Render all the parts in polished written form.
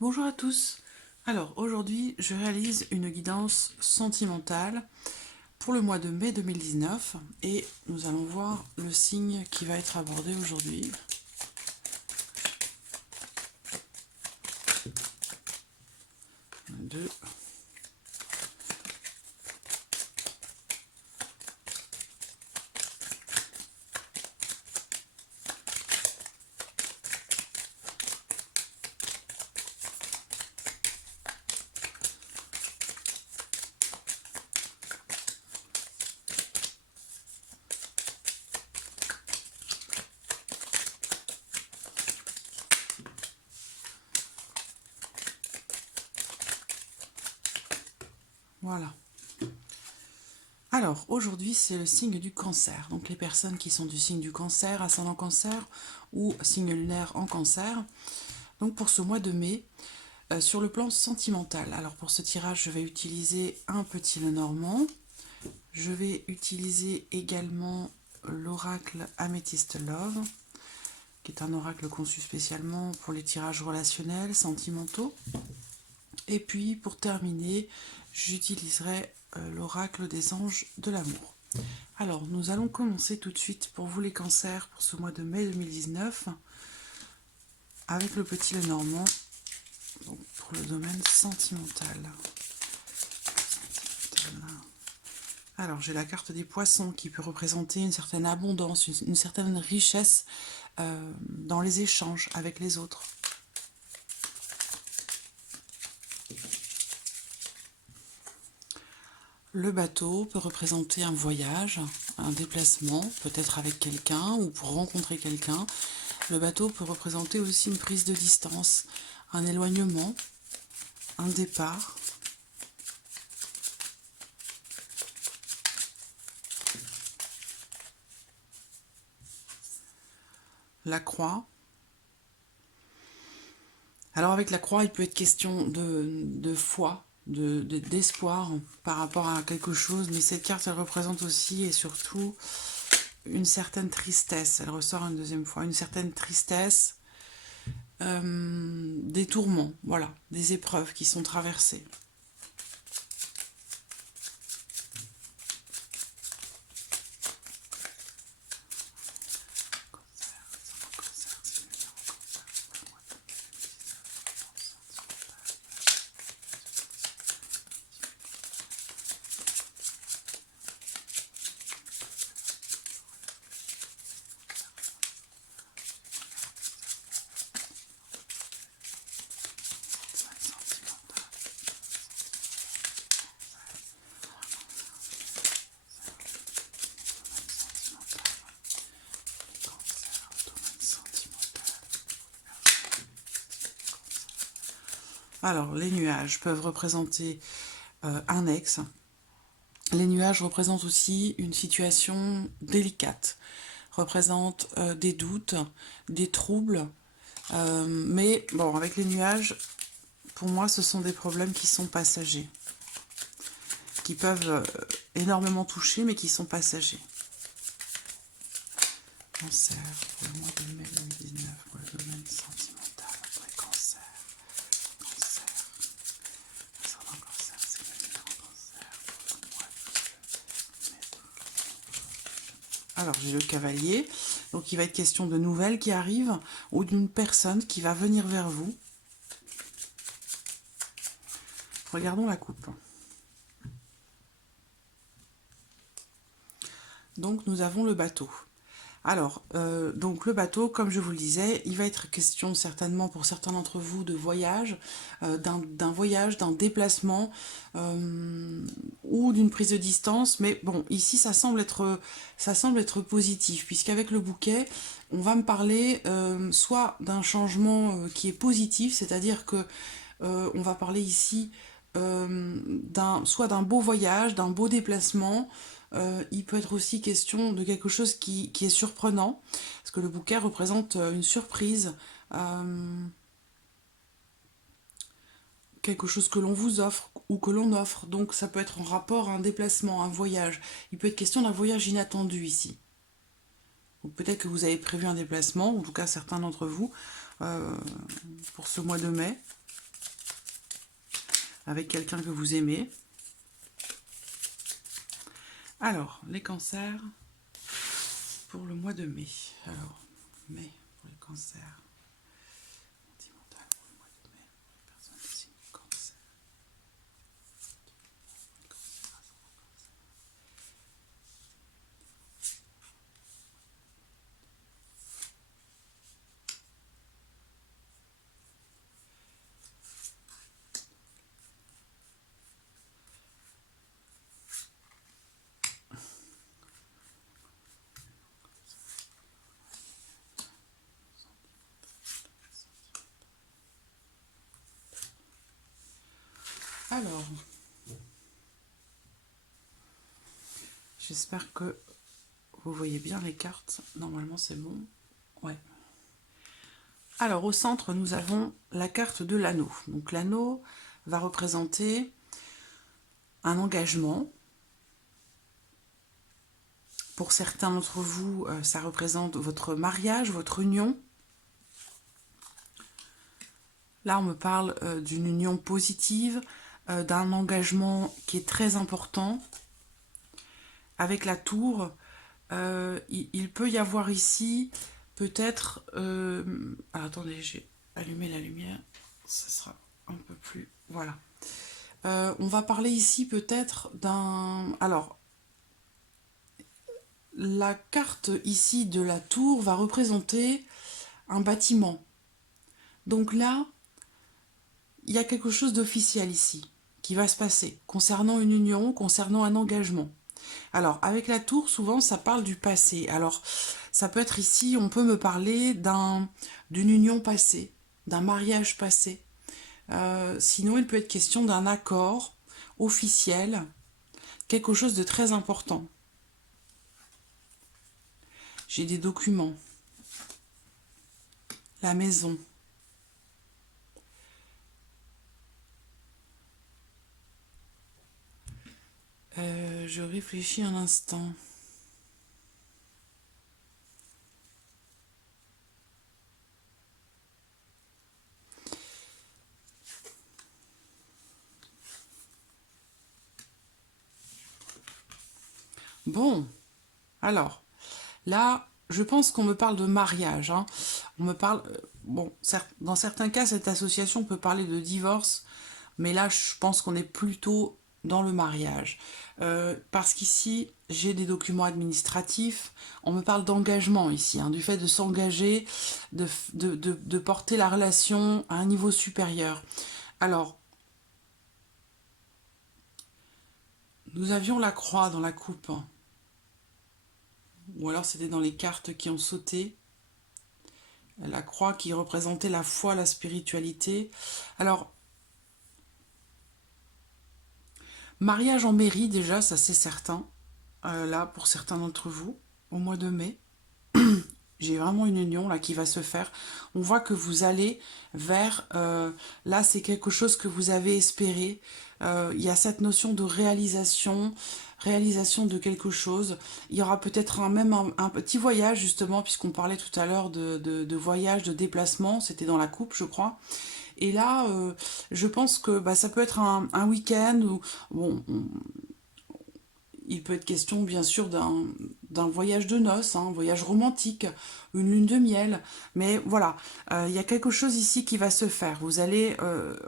Bonjour à tous. Alors aujourd'hui, je réalise une guidance sentimentale pour le mois de mai 2019 et nous allons voir le signe qui va être abordé aujourd'hui. Un, deux. Voilà. Alors aujourd'hui, c'est le signe du cancer. Donc les personnes qui sont du signe du cancer, ascendant cancer ou signe lunaire en cancer. Donc pour ce mois de mai, sur le plan sentimental. Alors pour ce tirage, je vais utiliser un petit Lenormand. Je vais utiliser également l'oracle Amethyst Love, qui est un oracle conçu spécialement pour les tirages relationnels, sentimentaux. Et puis pour terminer, j'utiliserai l'oracle des anges de l'amour. Alors nous allons commencer tout de suite pour vous les cancers pour ce mois de mai 2019 avec le petit Lenormand pour le domaine sentimental. Alors j'ai la carte des poissons qui peut représenter une certaine abondance, une certaine richesse dans les échanges avec les autres. Le bateau peut représenter un voyage, un déplacement, peut-être avec quelqu'un ou pour rencontrer quelqu'un. Le bateau peut représenter aussi une prise de distance, un éloignement, un départ. La croix. Alors avec la croix, il peut être question de foi, d'espoir par rapport à quelque chose, mais cette carte, elle représente aussi et surtout une certaine tristesse. Elle ressort une deuxième fois, une certaine tristesse, des tourments, voilà, des épreuves qui sont traversées. Alors, les nuages peuvent représenter un ex. Les nuages représentent aussi une situation délicate, représentent des doutes, des troubles. Mais bon, avec les nuages, pour moi, ce sont des problèmes qui sont passagers, qui peuvent énormément toucher, mais qui sont passagers. Cancer, pour le mois de mai 2019, pour le domaine sentimental, après cancer. Cancer. Ascendant cancer, c'est le numéro cancer pour le mois de mai 2019. Alors, j'ai le cavalier. Donc, il va être question de nouvelles qui arrivent ou d'une personne qui va venir vers vous. Regardons la coupe. Donc, nous avons le bateau. Alors, donc le bateau, comme je vous le disais, il va être question certainement pour certains d'entre vous de voyage, d'un voyage, d'un déplacement ou d'une prise de distance. Mais bon, ici, ça semble être positif, puisqu'avec le bouquet, on va me parler soit d'un changement qui est positif, c'est-à-dire que on va parler ici soit d'un beau voyage, d'un beau déplacement. Il peut être aussi question de quelque chose qui est surprenant, parce que le bouquet représente une surprise, quelque chose que l'on vous offre ou que l'on offre. Donc ça peut être en rapport à un déplacement, un voyage. Il peut être question d'un voyage inattendu ici. Peut-être que vous avez prévu un déplacement, en tout cas certains d'entre vous, pour ce mois de mai. avec quelqu'un que vous aimez. Alors, les cancers pour le mois de mai. Alors, mai pour les cancers. Sentimental pour le mois de mai pour les personnes qui signent du cancer. Alors, j'espère que vous voyez bien les cartes. Normalement, c'est bon. Ouais. Alors, au centre, nous avons la carte de l'anneau. Donc, l'anneau va représenter un engagement. Pour certains d'entre vous, ça représente votre mariage, votre union. Là, on me parle d'une union positive, d'un engagement qui est très important. Avec la tour, il peut y avoir ici peut-être... alors, attendez, j'ai allumé la lumière. Ça sera un peu plus... Voilà. On va parler ici peut-être d'un... Alors, la carte ici de la tour va représenter un bâtiment. Donc là, il y a quelque chose d'officiel ici qui va se passer concernant une union, concernant un engagement. Alors, avec la tour, souvent, ça parle du passé. Alors, ça peut être ici, on peut me parler d'une union passée, d'un mariage passé. Sinon, il peut être question d'un accord officiel, quelque chose de très important. J'ai des documents, la maison. Je réfléchis un instant. Bon, alors, là, je pense qu'on me parle de mariage. Hein. On me parle... bon, dans certains cas, cette association peut parler de divorce, mais là, je pense qu'on est plutôt dans le mariage. Parce qu'ici, j'ai des documents administratifs. On me parle d'engagement ici, hein, du fait de s'engager, de porter la relation à un niveau supérieur. Alors, nous avions la croix dans la coupe. Ou alors c'était dans les cartes qui ont sauté. La croix qui représentait la foi, la spiritualité. Alors, mariage en mairie déjà, ça c'est certain. Là, pour certains d'entre vous, au mois de mai, j'ai vraiment une union là qui va se faire. On voit que vous allez vers... là, c'est quelque chose que vous avez espéré. Il y a cette notion de réalisation de quelque chose. Il y aura peut-être même un petit voyage, justement, puisqu'on parlait tout à l'heure de voyage, de déplacement. C'était dans la coupe, je crois. Et là, je pense que bah, ça peut être un week-end où... Bon, il peut être question, bien sûr, d'un voyage de noces, hein, un voyage romantique, une lune de miel. Mais voilà, il y a quelque chose ici qui va se faire. Vous allez,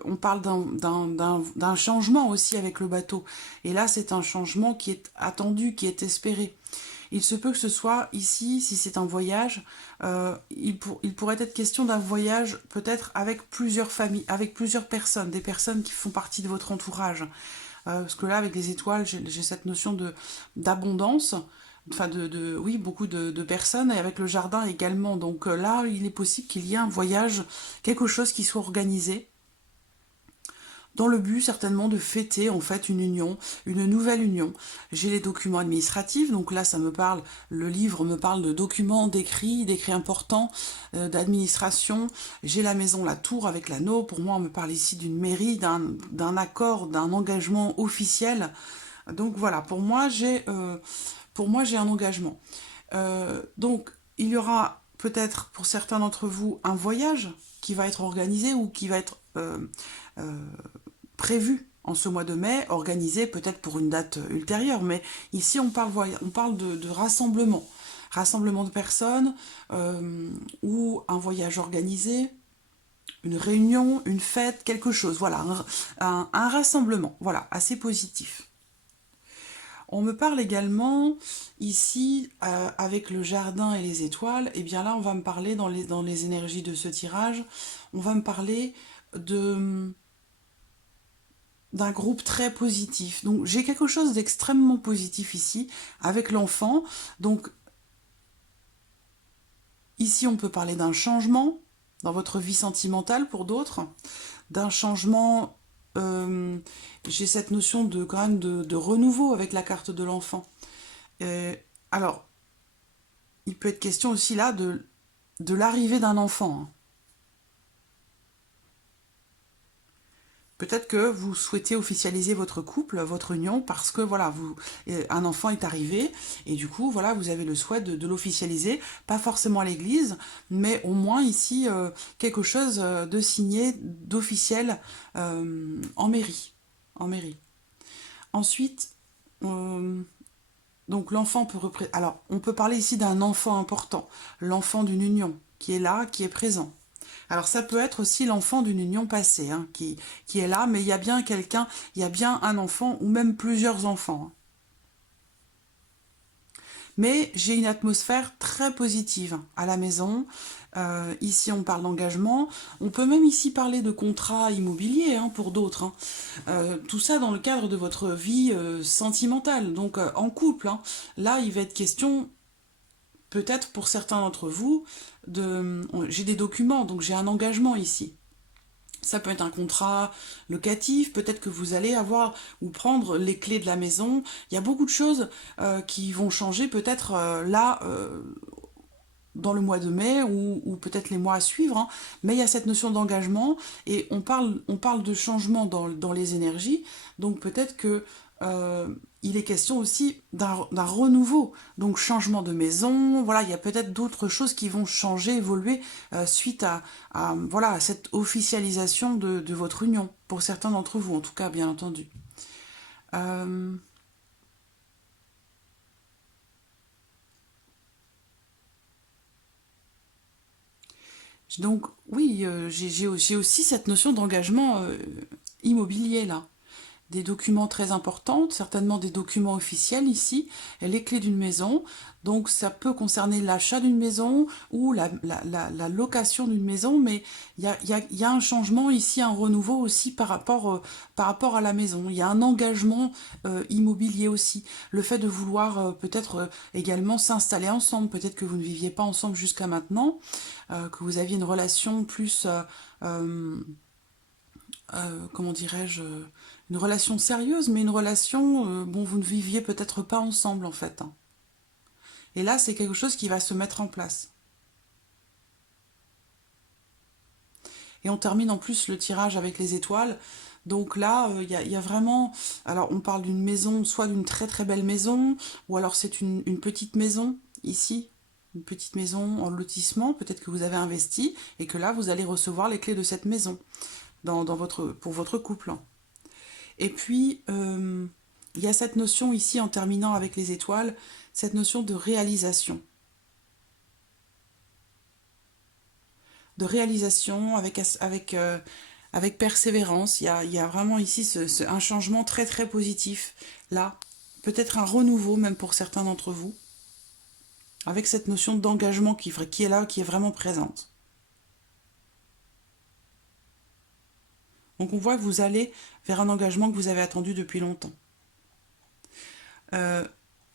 on parle d'un changement aussi avec le bateau. Et là, c'est un changement qui est attendu, qui est espéré. Il se peut que ce soit ici, si c'est un voyage, il pourrait être question d'un voyage peut-être avec plusieurs familles, avec plusieurs personnes, des personnes qui font partie de votre entourage. Parce que là, avec les étoiles, j'ai cette notion d'abondance, enfin oui, beaucoup de personnes, et avec le jardin également. Donc là, il est possible qu'il y ait un voyage, quelque chose qui soit organisé, dans le but certainement de fêter en fait une union, une nouvelle union. J'ai les documents administratifs, donc là ça me parle, le livre me parle de documents, d'écrits importants, d'administration. J'ai la maison, la tour avec l'anneau, pour moi on me parle ici d'une mairie, d'un accord, d'un engagement officiel. Donc voilà, pour moi j'ai un engagement. Donc il y aura peut-être pour certains d'entre vous un voyage qui va être organisé ou qui va être prévu en ce mois de mai, organisé peut-être pour une date ultérieure, mais ici on parle de rassemblement. Rassemblement de personnes, ou un voyage organisé, une réunion, une fête, quelque chose, voilà, un rassemblement, voilà, assez positif. On me parle également ici, avec le jardin et les étoiles, et bien là on va me parler dans les énergies de ce tirage, on va me parler d'un groupe très positif. Donc j'ai quelque chose d'extrêmement positif ici, avec l'enfant. Donc ici on peut parler d'un changement dans votre vie sentimentale pour d'autres, d'un changement, j'ai cette notion de quand même de renouveau avec la carte de l'enfant. Alors, il peut être question aussi là de l'arrivée d'un enfant, hein. Peut-être que vous souhaitez officialiser votre couple, votre union, parce que voilà, un enfant est arrivé, et du coup, voilà, vous avez le souhait de l'officialiser, pas forcément à l'église, mais au moins ici, quelque chose de signé, d'officiel, en mairie. En mairie. Ensuite, donc l'enfant peut représenter... Alors, on peut parler ici d'un enfant important, l'enfant d'une union, qui est là, qui est présent. Alors ça peut être aussi l'enfant d'une union passée, hein, qui est là, mais il y a bien quelqu'un, il y a bien un enfant ou même plusieurs enfants, hein. Mais j'ai une atmosphère très positive à la maison. Ici, on parle d'engagement. On peut même ici parler de contrat immobilier, hein, pour d'autres, hein. Tout ça dans le cadre de votre vie sentimentale, donc en couple, hein. Là, il va être question, peut-être pour certains d'entre vous, j'ai des documents, donc j'ai un engagement ici. Ça peut être un contrat locatif, peut-être que vous allez avoir ou prendre les clés de la maison. Il y a beaucoup de choses qui vont changer peut-être là, dans le mois de mai ou peut-être les mois à suivre, hein. Mais il y a cette notion d'engagement et on parle de changement dans les énergies. Donc peut-être que il est question aussi d'un renouveau, donc changement de maison, voilà, il y a peut-être d'autres choses qui vont changer, évoluer suite voilà, à cette officialisation de votre union, pour certains d'entre vous en tout cas, bien entendu. Euh, donc oui, j'ai aussi cette notion d'engagement immobilier là. Des documents très importants, certainement des documents officiels ici, et les clés d'une maison. Donc ça peut concerner l'achat d'une maison ou la location d'une maison, mais il y a un changement ici, un renouveau aussi par rapport à la maison. Il y a un engagement immobilier aussi. Le fait de vouloir peut-être également s'installer ensemble, peut-être que vous ne viviez pas ensemble jusqu'à maintenant, que vous aviez une relation plus... comment dirais-je, une relation sérieuse, mais une relation, bon, vous ne viviez peut-être pas ensemble en fait, hein. Et là, c'est quelque chose qui va se mettre en place. Et on termine en plus le tirage avec les étoiles. Donc là, y a vraiment... Alors, on parle d'une maison, soit d'une très très belle maison, ou alors c'est une petite maison, ici, une petite maison en lotissement, peut-être que vous avez investi, et que là, vous allez recevoir les clés de cette maison pour votre couple, hein. Et puis, il y a cette notion ici, en terminant avec les étoiles, cette notion de réalisation. De réalisation avec persévérance. Il y a vraiment ici un changement très très positif. Là, peut-être un renouveau même pour certains d'entre vous. Avec cette notion d'engagement qui est là, qui est vraiment présente. Donc on voit que vous allez vers un engagement que vous avez attendu depuis longtemps.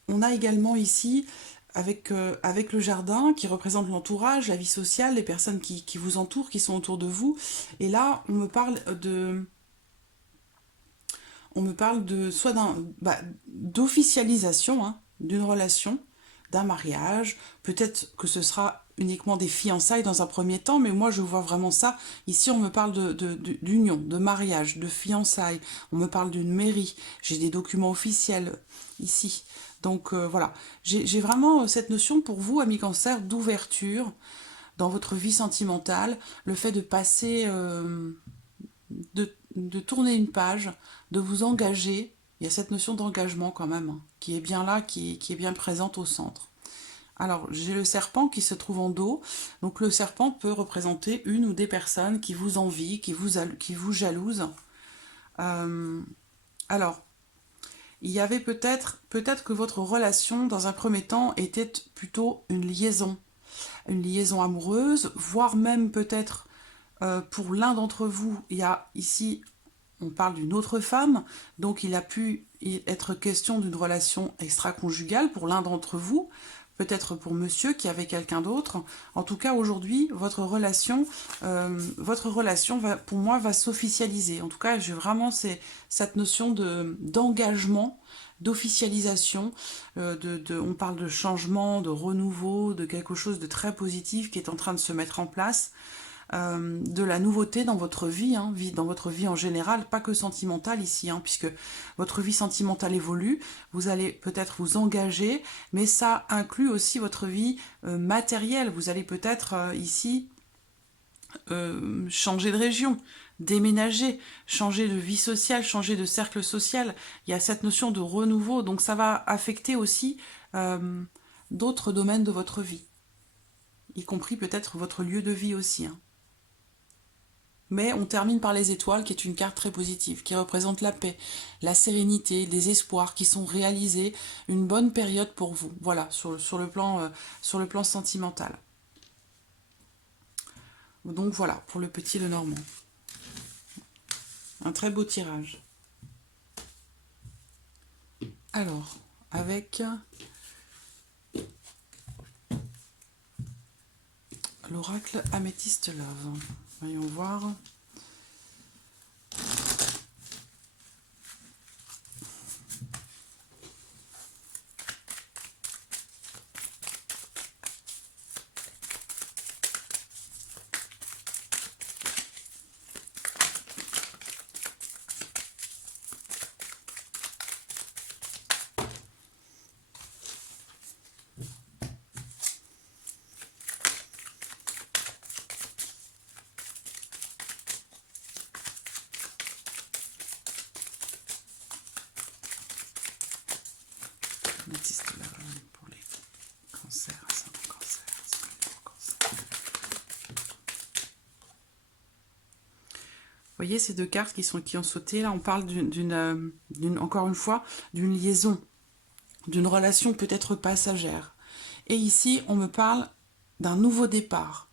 On a également ici, avec le jardin, qui représente l'entourage, la vie sociale, les personnes qui vous entourent, qui sont autour de vous. Et là, on me parle de soit d'officialisation, hein, d'une relation, d'un mariage. Peut-être que ce sera uniquement des fiançailles dans un premier temps, mais moi je vois vraiment ça. Ici, on me parle d'union, de mariage, de fiançailles. On me parle d'une mairie. J'ai des documents officiels ici. Donc voilà, j'ai vraiment cette notion pour vous, amis cancer, d'ouverture dans votre vie sentimentale, le fait de passer, de tourner une page, de vous engager. Il y a cette notion d'engagement quand même, hein, qui est bien là, qui est bien présente au centre. Alors, j'ai le serpent qui se trouve en dos. Donc, le serpent peut représenter une ou des personnes qui vous envient, qui vous jalousent. Alors, il y avait peut-être que votre relation, dans un premier temps, était plutôt une liaison amoureuse, voire même peut-être pour l'un d'entre vous, il y a ici, on parle d'une autre femme, donc il a pu être question d'une relation extra-conjugale pour l'un d'entre vous, peut-être pour monsieur qui avait quelqu'un d'autre. En tout cas, aujourd'hui, votre relation va, pour moi, va s'officialiser. En tout cas, j'ai vraiment cette notion d'engagement, d'officialisation. On parle de changement, de renouveau, de quelque chose de très positif qui est en train de se mettre en place. De la nouveauté dans votre vie, hein, dans votre vie en général, pas que sentimentale ici, hein, puisque votre vie sentimentale évolue, vous allez peut-être vous engager, mais ça inclut aussi votre vie matérielle. Vous allez peut-être ici changer de région, déménager, changer de vie sociale, changer de cercle social. Il y a cette notion de renouveau, donc ça va affecter aussi d'autres domaines de votre vie, y compris peut-être votre lieu de vie aussi, hein. Mais on termine par les étoiles, qui est une carte très positive, qui représente la paix, la sérénité, des espoirs qui sont réalisés, une bonne période pour vous. Voilà, sur le plan sentimental. Donc voilà, pour le petit Lenormand. Un très beau tirage. Alors, avec l'oracle Améthyste Love. Voyons voir. Améthyste Love pour les cancers, ascendant cancer, ascendant cancer. Vous voyez ces deux cartes qui ont sauté, là on parle encore une fois, d'une liaison, d'une relation peut-être passagère. Et ici, on me parle d'un nouveau départ.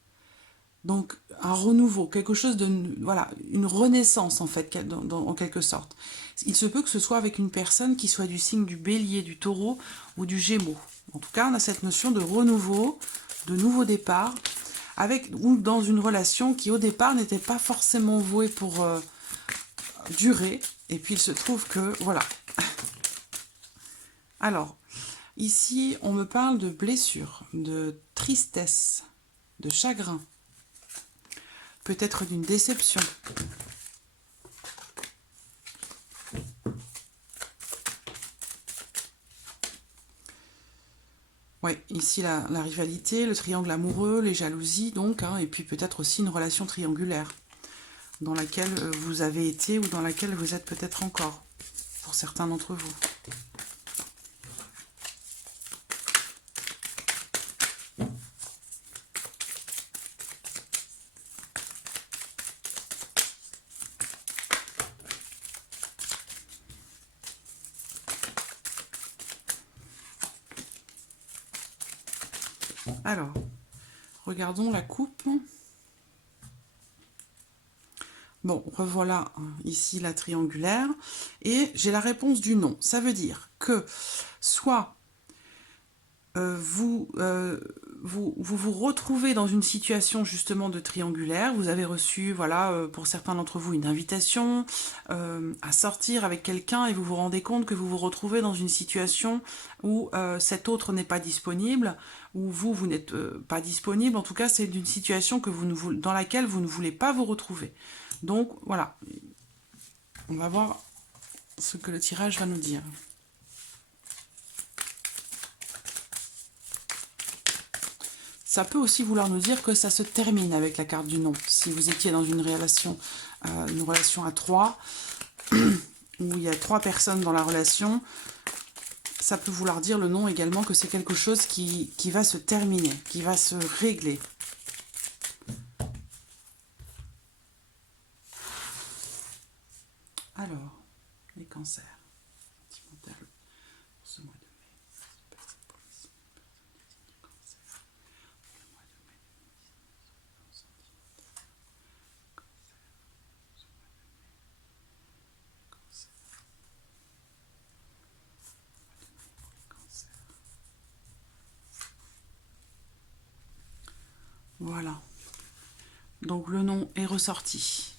Donc, un renouveau, quelque chose de... Voilà, une renaissance, en fait, en quelque sorte. Il se peut que ce soit avec une personne qui soit du signe du Bélier, du Taureau ou du Gémeaux. En tout cas, on a cette notion de renouveau, de nouveau départ, ou dans une relation qui, au départ, n'était pas forcément vouée pour durer. Et puis, il se trouve que... Voilà. Alors... Ici, on me parle de blessure, de tristesse, de chagrin, peut-être d'une déception. Ouais, ici la rivalité, le triangle amoureux, les jalousies donc, hein, et puis peut-être aussi une relation triangulaire dans laquelle vous avez été ou dans laquelle vous êtes peut-être encore, pour certains d'entre vous. Alors, regardons la coupe. Bon, revoilà ici la triangulaire. Et j'ai la réponse du non. Ça veut dire que soit vous vous retrouvez dans une situation justement de triangulaire, vous avez reçu, voilà, pour certains d'entre vous, une invitation à sortir avec quelqu'un et vous vous rendez compte que vous vous retrouvez dans une situation où cet autre n'est pas disponible, ou vous n'êtes pas disponible, en tout cas c'est une situation dans laquelle vous ne voulez pas vous retrouver. Donc voilà, on va voir ce que le tirage va nous dire. Ça peut aussi vouloir nous dire que ça se termine avec la carte du non. Si vous étiez dans une relation à 3, où il y a 3 personnes dans la relation, ça peut vouloir dire le non également que c'est quelque chose qui va se terminer, qui va se régler. Alors, les cancers sentimentaux pour ce mois de mai. Pour le signe du cancer. Pour le mois de mai 2019, sentimental. Cancer. Ce mois de mai. Cancer. Mois de mai pour les cancers. Voilà. Donc le nom est ressorti.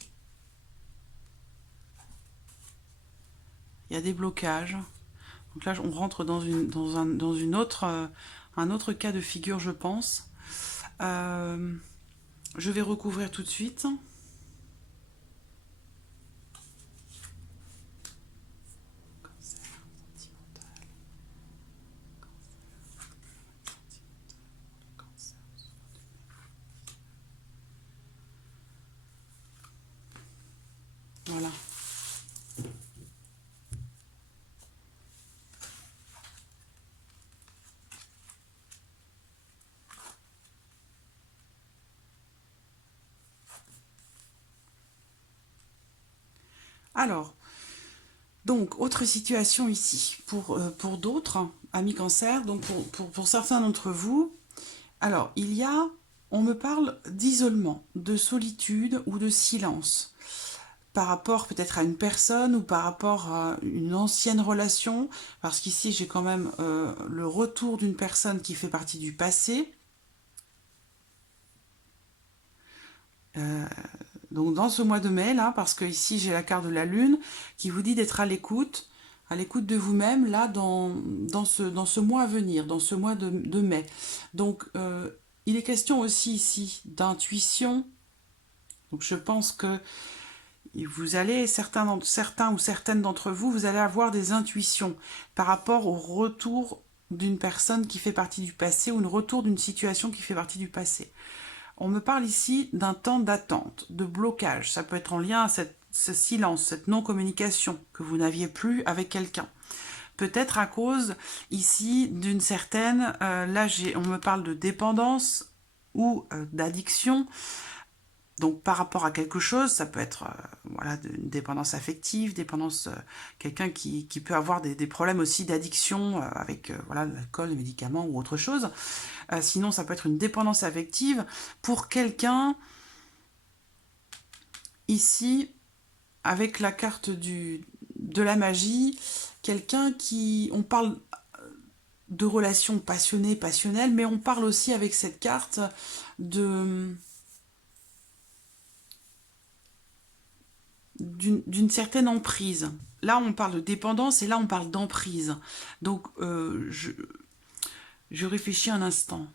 Il y a des blocages. Donc là, on rentre dans un autre cas de figure, je pense. Je vais recouvrir tout de suite. Voilà. Alors, donc, autre situation ici, pour d'autres, amis cancer, donc pour certains d'entre vous, alors, on me parle d'isolement, de solitude ou de silence, par rapport peut-être à une personne ou par rapport à une ancienne relation, parce qu'ici j'ai quand même le retour d'une personne qui fait partie du passé. Donc dans ce mois de mai, là, parce que ici j'ai la carte de la lune qui vous dit d'être à l'écoute de vous-même, là, dans ce mois à venir, dans ce mois de mai. Donc il est question aussi ici d'intuition. Donc je pense que vous allez, certains ou certaines d'entre vous, vous allez avoir des intuitions par rapport au retour d'une personne qui fait partie du passé ou le retour d'une situation qui fait partie du passé. On me parle ici d'un temps d'attente, de blocage. Ça peut être en lien à ce silence, cette non-communication que vous n'aviez plus avec quelqu'un. Peut-être à cause ici d'une certaine, là on me parle de dépendance ou d'addiction. Donc par rapport à quelque chose, ça peut être voilà, une dépendance affective, dépendance, quelqu'un qui peut avoir des problèmes aussi d'addiction avec voilà, l'alcool, les médicaments ou autre chose. Sinon, ça peut être une dépendance affective pour quelqu'un, ici, avec la carte de la magie, quelqu'un qui... On parle de relations passionnées, passionnelles, mais on parle aussi avec cette carte d'une certaine emprise. Là, on parle de dépendance et là, on parle d'emprise. Donc, je réfléchis un instant.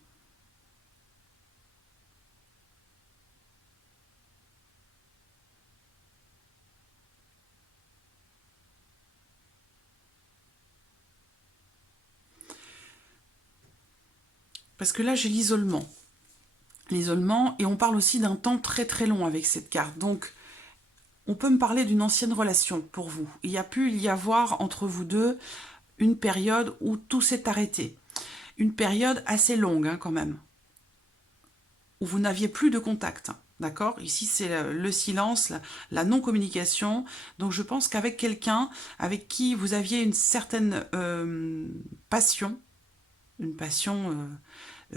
Parce que là, j'ai l'isolement. L'isolement, et on parle aussi d'un temps très très long avec cette carte. Donc, on peut me parler d'une ancienne relation pour vous. Il y a pu y avoir entre vous deux une période où tout s'est arrêté. Une période assez longue hein, quand même. Où vous n'aviez plus de contact. D'accord? Ici, c'est le silence, la non-communication. Donc, je pense qu'avec quelqu'un avec qui vous aviez une certaine passion, une passion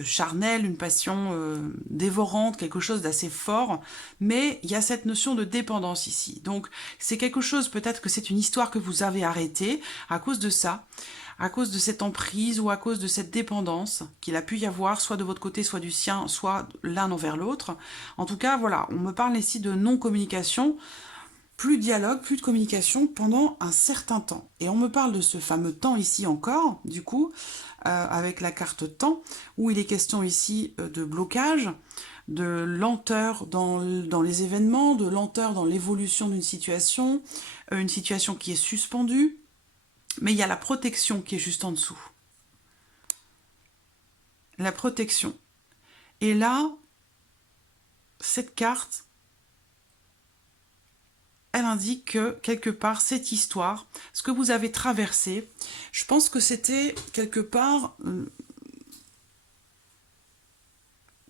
charnelle, une passion dévorante, quelque chose d'assez fort, mais il y a cette notion de dépendance ici. Donc c'est quelque chose, peut-être que c'est une histoire que vous avez arrêtée à cause de ça, à cause de cette emprise ou à cause de cette dépendance qu'il a pu y avoir, soit de votre côté, soit du sien, soit l'un envers l'autre. En tout cas, voilà, on me parle ici de non-communication, plus de dialogue, plus de communication pendant un certain temps. Et on me parle de ce fameux temps ici encore, du coup, avec la carte temps, où il est question ici de blocage, de lenteur dans les événements, de lenteur dans l'évolution d'une situation, une situation qui est suspendue, mais il y a la protection qui est juste en dessous. La protection. Et là, cette carte, elle indique que, quelque part, cette histoire, ce que vous avez traversé, je pense que c'était, quelque part,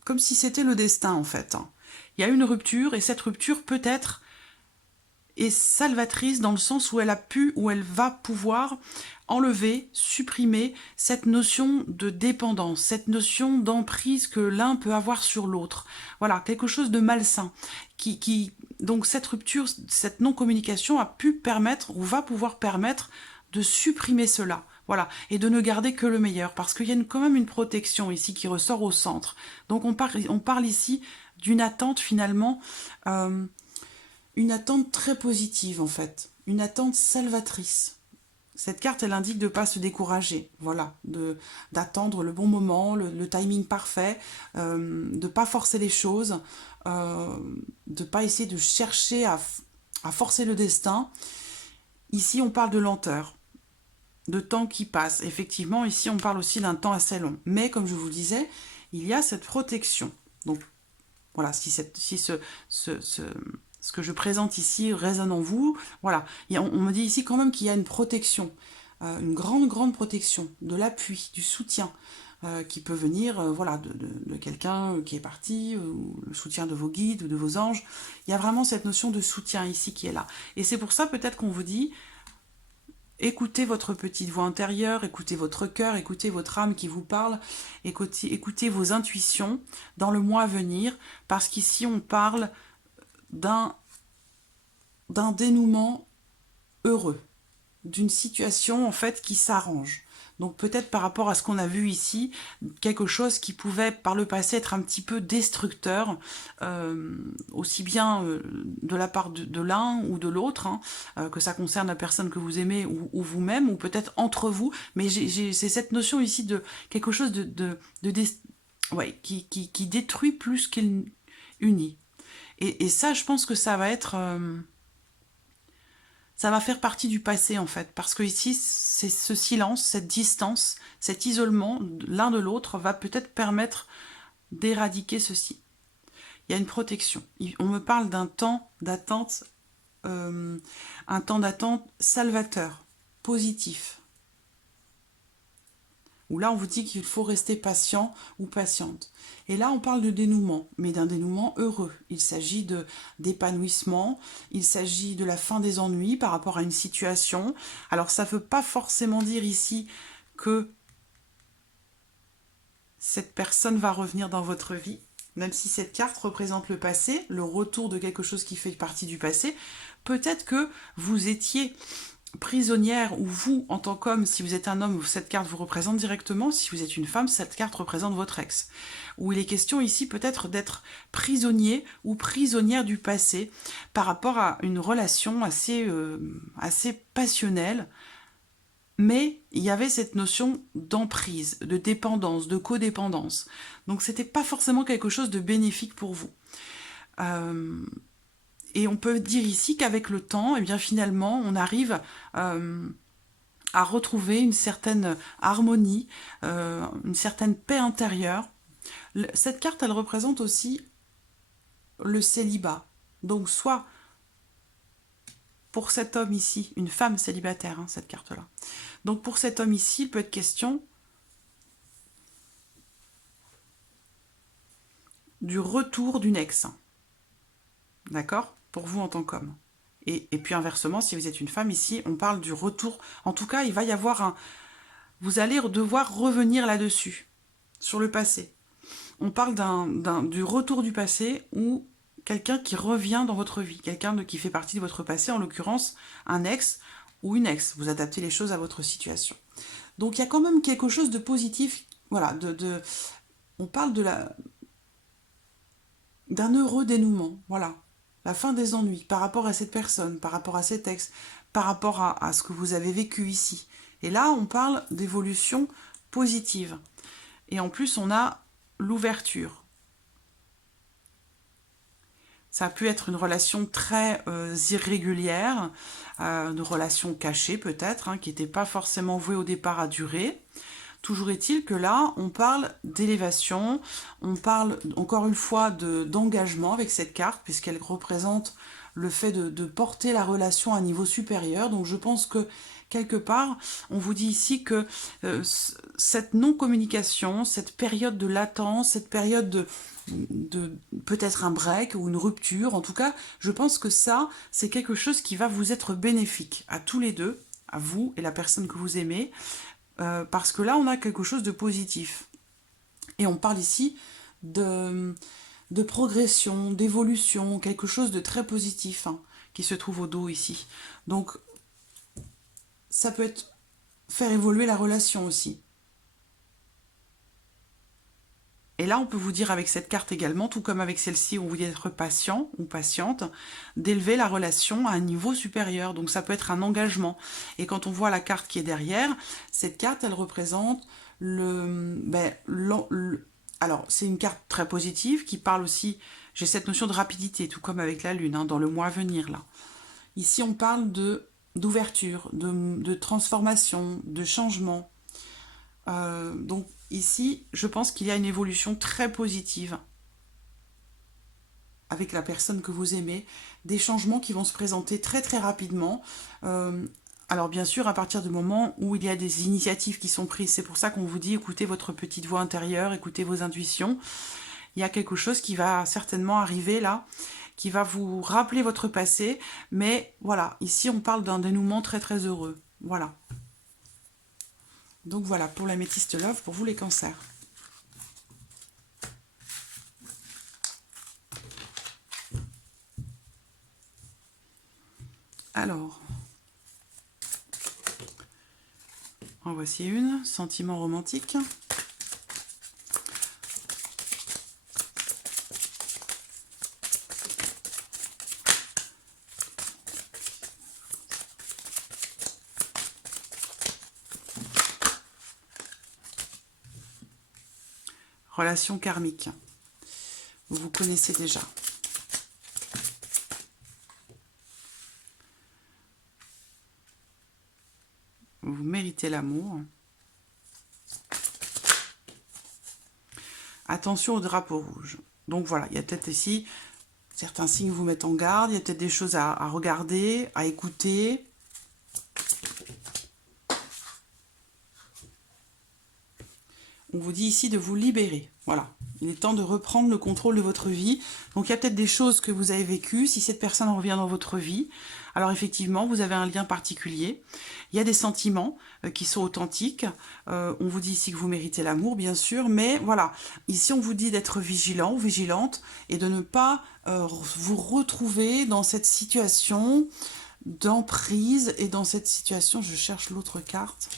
comme si c'était le destin, en fait. Il y a une rupture, et cette rupture, peut-être, est salvatrice dans le sens où elle a pu, où elle va pouvoir enlever, supprimer cette notion de dépendance, cette notion d'emprise que l'un peut avoir sur l'autre. Voilà, quelque chose de malsain. Donc cette rupture, cette non-communication a pu permettre, ou va pouvoir permettre, de supprimer cela. Voilà, et de ne garder que le meilleur, parce qu'il y a quand même une protection ici qui ressort au centre. Donc on parle ici d'une attente finalement... une attente très positive, en fait. Une attente salvatrice. Cette carte, elle indique de ne pas se décourager. Voilà. D'attendre le bon moment, le timing parfait, de ne pas forcer les choses, de ne pas essayer de chercher à forcer le destin. Ici, on parle de lenteur, de temps qui passe. Effectivement, ici, on parle aussi d'un temps assez long. Mais, comme je vous le disais, il y a cette protection. Donc, voilà, si ce que je présente ici résonne en vous, voilà. On me dit ici quand même qu'il y a une protection, une grande protection, de l'appui, du soutien, qui peut venir voilà, de quelqu'un qui est parti, ou le soutien de vos guides ou de vos anges. Il y a vraiment cette notion de soutien ici qui est là. Et c'est pour ça peut-être qu'on vous dit, écoutez votre petite voix intérieure, écoutez votre cœur, écoutez votre âme qui vous parle, écoutez vos intuitions dans le mois à venir, parce qu'ici on parle d'un dénouement heureux, d'une situation en fait qui s'arrange. Donc peut-être par rapport à ce qu'on a vu ici, quelque chose qui pouvait par le passé être un petit peu destructeur, aussi bien de la part de l'un ou de l'autre, que ça concerne la personne que vous aimez ou vous-même, ou peut-être entre vous, mais c'est cette notion ici de quelque chose ouais, qui détruit plus qu'il unit. Et ça, je pense que ça va être... ça va faire partie du passé, en fait. Parce que ici, c'est ce silence, cette distance, cet isolement l'un de l'autre va peut-être permettre d'éradiquer ceci. Il y a une protection. On me parle d'un temps d'attente, un temps d'attente salvateur, positif. Où là, on vous dit qu'il faut rester patient ou patiente. Et là, on parle de dénouement, mais d'un dénouement heureux. Il s'agit d'épanouissement, il s'agit de la fin des ennuis par rapport à une situation. Alors, ça ne veut pas forcément dire ici que cette personne va revenir dans votre vie, même si cette carte représente le passé, le retour de quelque chose qui fait partie du passé. Peut-être que vous étiez prisonnière, ou vous, en tant qu'homme, si vous êtes un homme, cette carte vous représente directement. Si vous êtes une femme, cette carte représente votre ex. Où il est question ici peut-être d'être prisonnier ou prisonnière du passé par rapport à une relation assez passionnelle. Mais il y avait cette notion d'emprise, de dépendance, de codépendance. Donc c'était pas forcément quelque chose de bénéfique pour vous. Et on peut dire ici qu'avec le temps, eh bien finalement, on arrive à retrouver une certaine harmonie, une certaine paix intérieure. Cette carte, elle représente aussi le célibat. Donc soit pour cet homme ici, une femme célibataire, cette carte-là. Donc pour cet homme ici, il peut être question du retour d'une ex. D'accord ? Pour vous en tant qu'homme. Et puis inversement, si vous êtes une femme ici, on parle du retour. En tout cas, il va y avoir vous allez devoir revenir là-dessus, sur le passé. On parle du retour du passé, ou quelqu'un qui revient dans votre vie, quelqu'un qui fait partie de votre passé, en l'occurrence un ex ou une ex. Vous adaptez les choses à votre situation. Donc il y a quand même quelque chose de positif. Voilà, on parle d'un heureux dénouement. Voilà. La fin des ennuis par rapport à cette personne, par rapport à cet ex, par rapport à ce que vous avez vécu ici. Et là, on parle d'évolution positive. Et en plus, on a l'ouverture. Ça a pu être une relation très irrégulière, une relation cachée peut-être, qui n'était pas forcément vouée au départ à durer. Toujours est-il que là, on parle d'élévation, on parle encore une fois d'engagement avec cette carte, puisqu'elle représente le fait de porter la relation à un niveau supérieur. Donc je pense que quelque part, on vous dit ici que cette non-communication, cette période de latence, cette période de peut-être un break ou une rupture, en tout cas, je pense que ça, c'est quelque chose qui va vous être bénéfique à tous les deux, à vous et la personne que vous aimez, parce que là, on a quelque chose de positif. Et on parle ici de progression, d'évolution, quelque chose de très positif hein, qui se trouve au dos ici. Donc, ça peut être faire évoluer la relation aussi. Et là, on peut vous dire avec cette carte également, tout comme avec celle-ci, on vous dit d'être patient ou patiente, d'élever la relation à un niveau supérieur. Donc ça peut être un engagement. Et quand on voit la carte qui est derrière, cette carte, elle représente alors, c'est une carte très positive qui parle aussi, j'ai cette notion de rapidité, tout comme avec la Lune, hein, dans le mois à venir, là. Ici, on parle d'ouverture, de transformation, de changement. Donc ici, je pense qu'il y a une évolution très positive avec la personne que vous aimez, des changements qui vont se présenter très très rapidement. Alors bien sûr, à partir du moment où il y a des initiatives qui sont prises, c'est pour ça qu'on vous dit écoutez votre petite voix intérieure, écoutez vos intuitions. Il y a quelque chose qui va certainement arriver là, qui va vous rappeler votre passé, mais voilà, ici on parle d'un dénouement très très heureux. Voilà. Donc voilà, pour l'Améthyste Love, pour vous les cancers. Alors, en voici une, sentiment romantique. Relation karmique. Vous vous connaissez déjà. Vous méritez l'amour. Attention au drapeau rouge. Donc voilà, il y a peut-être ici certains signes vous mettent en garde. Il y a peut-être des choses à regarder, à écouter. On vous dit ici de vous libérer. Voilà, il est temps de reprendre le contrôle de votre vie. Donc il y a peut-être des choses que vous avez vécues. Si cette personne revient dans votre vie, alors effectivement, vous avez un lien particulier. Il y a des sentiments qui sont authentiques. On vous dit ici que vous méritez l'amour, bien sûr. Mais voilà, ici on vous dit d'être vigilant ou vigilante et de ne pas vous retrouver dans cette situation d'emprise. Et dans cette situation, je cherche l'autre carte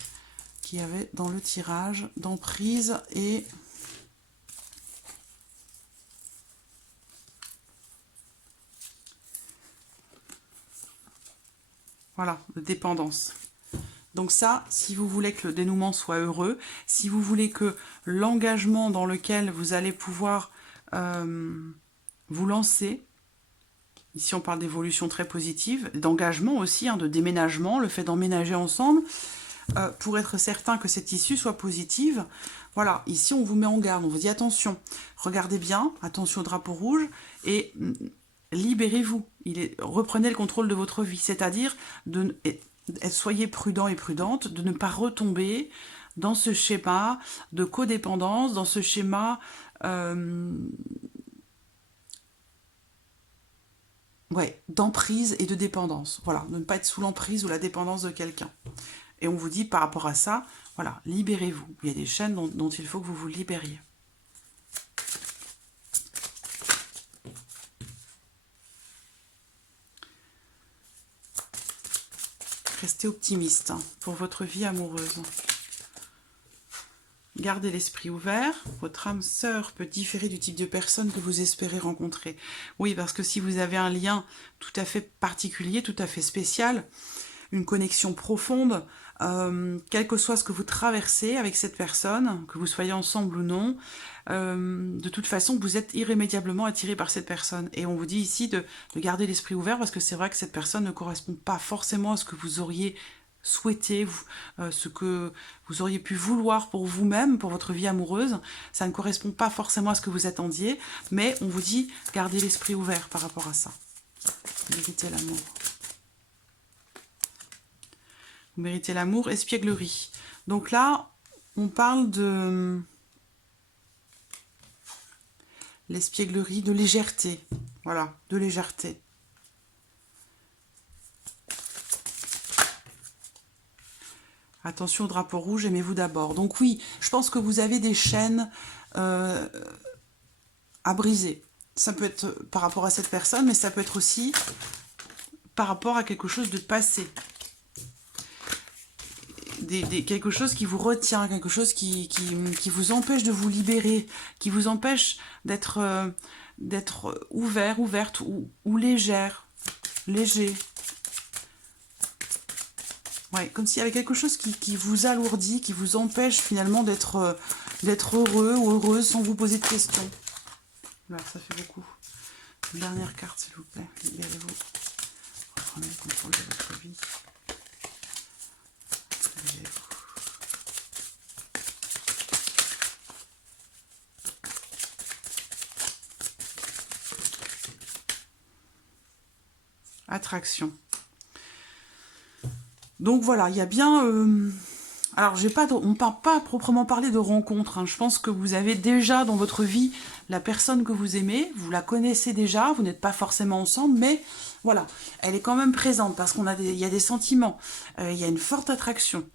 qu'il y avait dans le tirage, d'emprise et voilà, de dépendance. Donc ça, si vous voulez que le dénouement soit heureux, si vous voulez que l'engagement dans lequel vous allez pouvoir vous lancer, ici on parle d'évolution très positive, d'engagement aussi, hein, de déménagement, le fait d'emménager ensemble, pour être certain que cette issue soit positive. Voilà, ici on vous met en garde, on vous dit attention, regardez bien, attention au drapeau rouge, et libérez-vous, reprenez le contrôle de votre vie, c'est-à-dire soyez prudent et prudente, de ne pas retomber dans ce schéma de codépendance, dans ce schéma d'emprise et de dépendance. Voilà, de ne pas être sous l'emprise ou la dépendance de quelqu'un. Et on vous dit par rapport à ça, voilà, libérez-vous. Il y a des chaînes dont il faut que vous vous libériez. Restez optimiste hein, pour votre vie amoureuse. Gardez l'esprit ouvert. Votre âme sœur peut différer du type de personne que vous espérez rencontrer. Oui, parce que si vous avez un lien tout à fait particulier, tout à fait spécial, une connexion profonde, quel que soit ce que vous traversez avec cette personne, que vous soyez ensemble ou non, de toute façon, vous êtes irrémédiablement attiré par cette personne. Et on vous dit ici de garder l'esprit ouvert parce que c'est vrai que cette personne ne correspond pas forcément à ce que vous auriez souhaitez, ce que vous auriez pu vouloir pour vous-même, pour votre vie amoureuse. Ça ne correspond pas forcément à ce que vous attendiez, mais on vous dit, gardez l'esprit ouvert par rapport à ça. Vous méritez l'amour. Vous méritez l'amour, espièglerie. Donc là, on parle de l'espièglerie, de légèreté. Voilà, de légèreté. Attention au drapeau rouge, aimez-vous d'abord. Donc oui, je pense que vous avez des chaînes à briser. Ça peut être par rapport à cette personne, mais ça peut être aussi par rapport à quelque chose de passé. Quelque chose qui vous retient, quelque chose qui vous empêche de vous libérer, qui vous empêche d'être ouvert, ouverte ou légère, léger. Ouais, comme s'il y avait quelque chose qui vous alourdit, qui vous empêche finalement d'être heureux ou heureuse sans vous poser de questions. Là, ça fait beaucoup. Une dernière carte, s'il vous plaît. Libérez-vous. Reprenez le contrôle de votre vie. Libérez-vous. Attraction. Donc voilà, il y a bien... alors, on ne parle pas proprement parler de rencontre. Hein. Je pense que vous avez déjà dans votre vie la personne que vous aimez. Vous la connaissez déjà, vous n'êtes pas forcément ensemble, mais voilà, elle est quand même présente parce il y a des sentiments, il y a une forte attraction.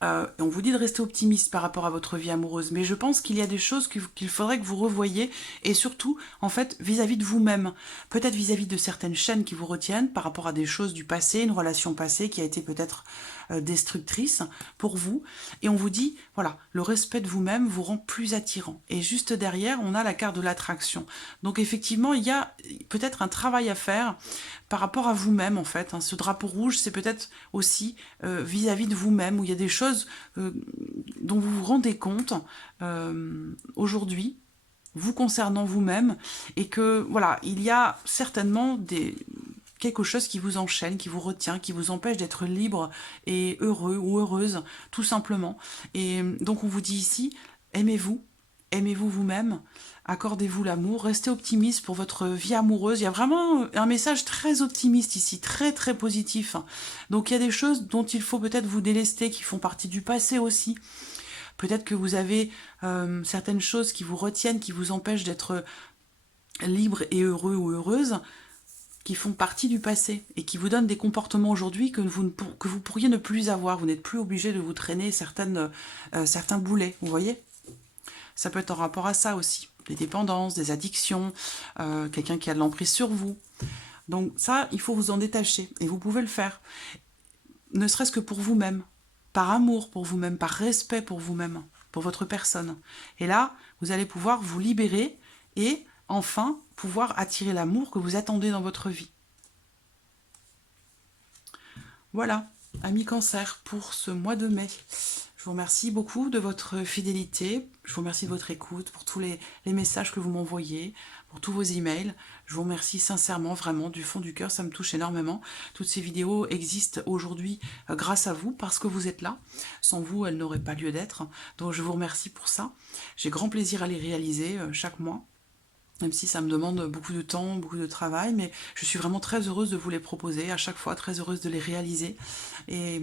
On vous dit de rester optimiste par rapport à votre vie amoureuse, mais je pense qu'il y a des choses qu'il faudrait que vous revoyiez, et surtout, en fait, vis-à-vis de vous-même. Peut-être vis-à-vis de certaines chaînes qui vous retiennent par rapport à des choses du passé, une relation passée qui a été peut-être destructrice pour vous. Et on vous dit, voilà, le respect de vous-même vous rend plus attirant. Et juste derrière, on a la carte de l'attraction. Donc effectivement, il y a peut-être un travail à faire par rapport à vous-même, en fait. Hein. Ce drapeau rouge, c'est peut-être aussi vis-à-vis de vous-même, où il y a des choses dont vous vous rendez compte aujourd'hui, vous concernant vous-même, et que, voilà, il y a certainement quelque chose qui vous enchaîne, qui vous retient, qui vous empêche d'être libre et heureux ou heureuse, tout simplement. Et donc, on vous dit ici, aimez-vous vous-même, accordez-vous l'amour, restez optimiste pour votre vie amoureuse. Il y a vraiment un message très optimiste ici, très très positif. Donc il y a des choses dont il faut peut-être vous délester, qui font partie du passé aussi. Peut-être que vous avez certaines choses qui vous retiennent, qui vous empêchent d'être libre et heureux ou heureuse, qui font partie du passé et qui vous donnent des comportements aujourd'hui que vous pourriez ne plus avoir. Vous n'êtes plus obligé de vous traîner certains boulets, vous voyez ? Ça peut être en rapport à ça aussi. Des dépendances, des addictions, quelqu'un qui a de l'emprise sur vous. Donc ça, il faut vous en détacher. Et vous pouvez le faire. Ne serait-ce que pour vous-même. Par amour pour vous-même, par respect pour vous-même, pour votre personne. Et là, vous allez pouvoir vous libérer et enfin pouvoir attirer l'amour que vous attendez dans votre vie. Voilà, amis Cancer, pour ce mois de mai. Je vous remercie beaucoup de votre fidélité, je vous remercie de votre écoute, pour tous les messages que vous m'envoyez, pour tous vos emails. Je vous remercie sincèrement, vraiment, du fond du cœur, ça me touche énormément. Toutes ces vidéos existent aujourd'hui grâce à vous, parce que vous êtes là. Sans vous, elles n'auraient pas lieu d'être. Donc je vous remercie pour ça. J'ai grand plaisir à les réaliser chaque mois. Même si ça me demande beaucoup de temps, beaucoup de travail, mais je suis vraiment très heureuse de vous les proposer, à chaque fois très heureuse de les réaliser et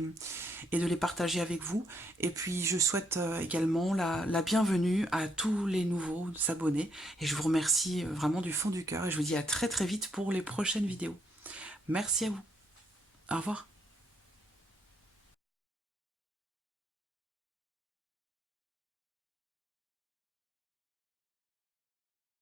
de les partager avec vous. Et puis je souhaite également la bienvenue à tous les nouveaux abonnés, et je vous remercie vraiment du fond du cœur, et je vous dis à très très vite pour les prochaines vidéos. Merci à vous. Au revoir.